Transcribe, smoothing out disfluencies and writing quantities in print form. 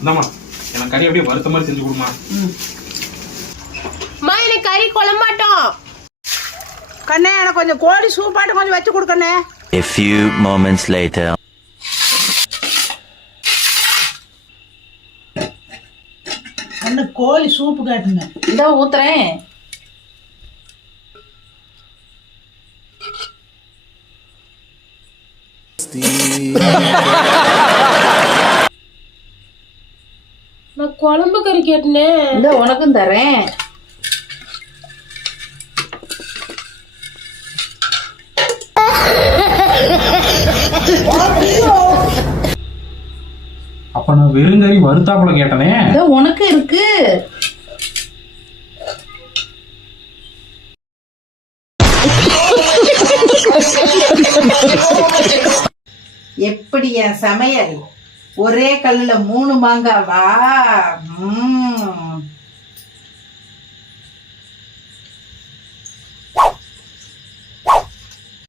இந்தாம்மா எனக்கு கறி அப்படியே வறுத்த மாதிரி செஞ்சு கொடுமா. அம்மா எனக்கு கறி குழம்பாட்டம். கண்ணே எனக்கு கொஞ்சம் கோழி சூப்பாட்டம் கொஞ்சம் வச்சு கொடுக்கண்ணே. A few moments later. கண்ணு கோழி சூப்பு காட்டுங்க. இந்த ஊத்துறேன். நான் குழம்பு கறி கேட்டனே. இந்த உனக்கும் தரேன். அப்ப நான் வெறுங்கறி வறுத்தாப்புல கேட்டனே. இந்த உனக்கு இருக்கு. எப்படி என் சமையல்? ஒரே கல்லுல 3 மாங்காவா?